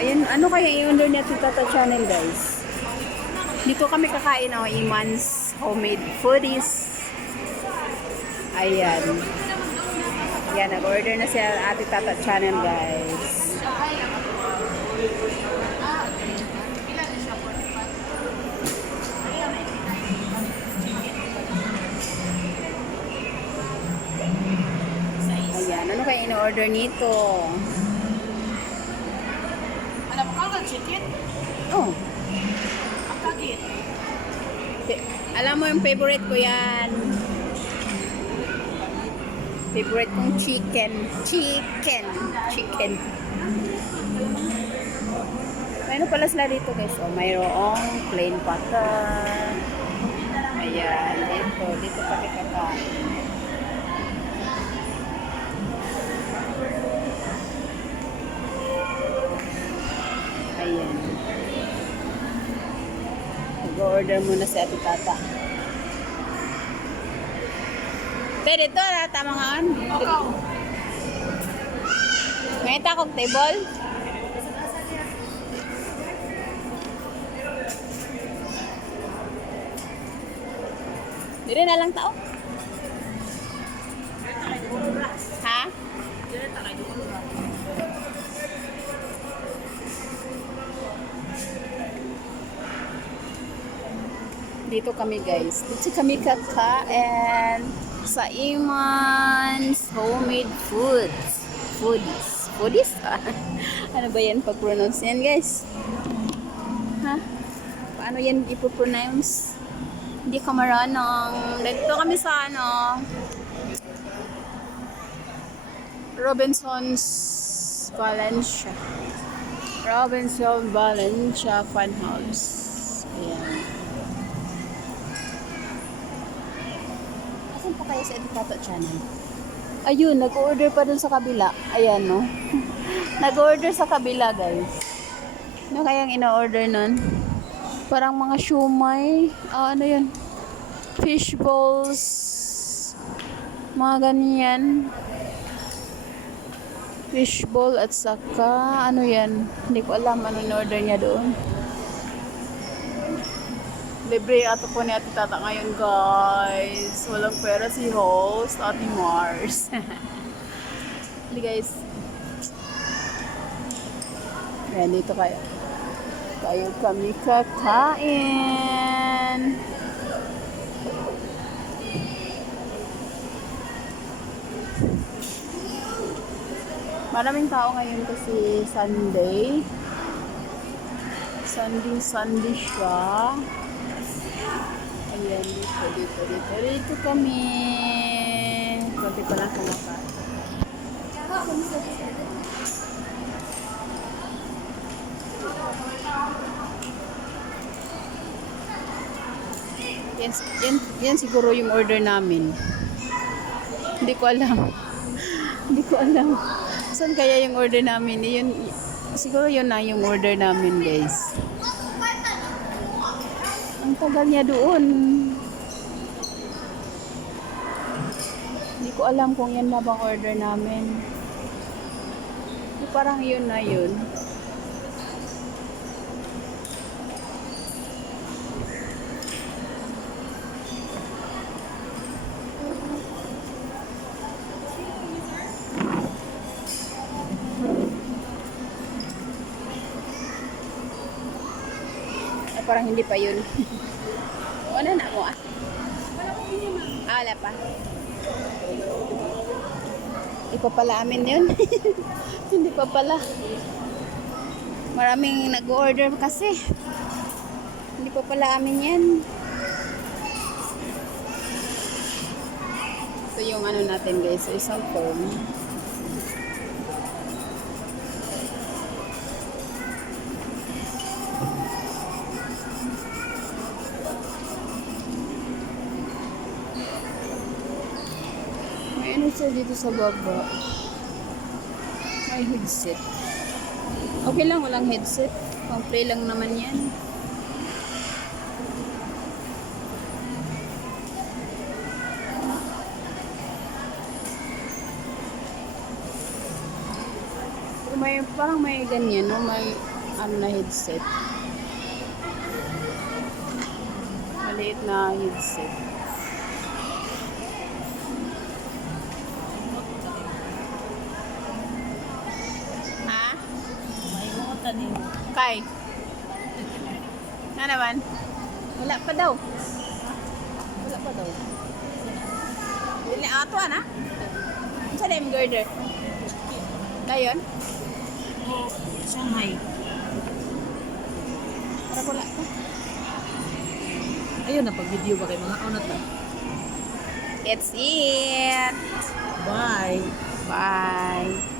Ayan, ano kaya i-under niya sa Tata Channel, guys? Dito kami kakain ng Iman's Homemade Foodies. Ayan. Ayan, nag-order na siya Ate Tata Channel, guys. Ayan, ano kaya in-order nito? Alam mo ka chicken? Oh, Ang kagit. alam mo yung favorite ko yan. Favorite kong chicken. Chicken. May ano pala sila dito, guys. Oh, mayroong plain butter. Ayan, dito pa kakain. Ayan. Mag-order muna si Ate Tata. Pero ito, tama nga. Ikaw. Ngayon takong table. Dire na lang tao. Ha? Dito kami, guys. Dito kami kakain sa Iman's Homemade Foods. Foodies? Ano ba yan pag-pronounce yan, guys? Ha? Paano yan ipopronounce? Hindi ka marunong. Dito kami sa Robinson's Valencia. Robinson Valencia Funhouse. Ayan. Asan pa kayo sa Tata Channel? Ayun, nag-order pa dun sa kabila. Ayan, no? Nag-order sa kabila, guys. Ano kayang ina-order nun? Parang mga shumai. Ano yun? Fish balls. Mga ganyan. Fish ball at saka, ano yan? Hindi ko alam ano in-order niya doon. Libre ato po ni Ate Tata ngayon, guys. Walang pera si host, Ate Mars. Hindi, guys. Ayan, dito kayo. Kayo kami kakain. Maraming tao ngayon kasi Sunday. Sunday siya. Ayan, dito kami. Kunti pa lang kumakain. Yan siguro yung order namin. Hindi ko alam. Saan kaya yung order namin? Siguro yun na yung order namin, guys. Ang tagal niya doon. Hindi ko alam kung yan na bang order namin. Parang yun na yun. Parang hindi pa yun. Ano na mo ah? Wala pa. Ipa pala amin yun. Hindi pa pala. Maraming nag-order kasi. Hindi pa pala amin yan. Ito yung ano natin, guys. So, isang form. May ano siya dito sa baba. May headset. Okay lang, walang headset. Pang play lang naman yan. May Parang may ganyan, no? May ano na headset. Maliit na headset. Ha? May mga tanim. Kay? Nga naman? Wala pa daw. Wala pa daw. Dili ato na? Sa name girder? Dayon? Shanghai. Para wala pa. Ayun na, pag-video ba kayo mga aunat na? It's it. Bye. Bye.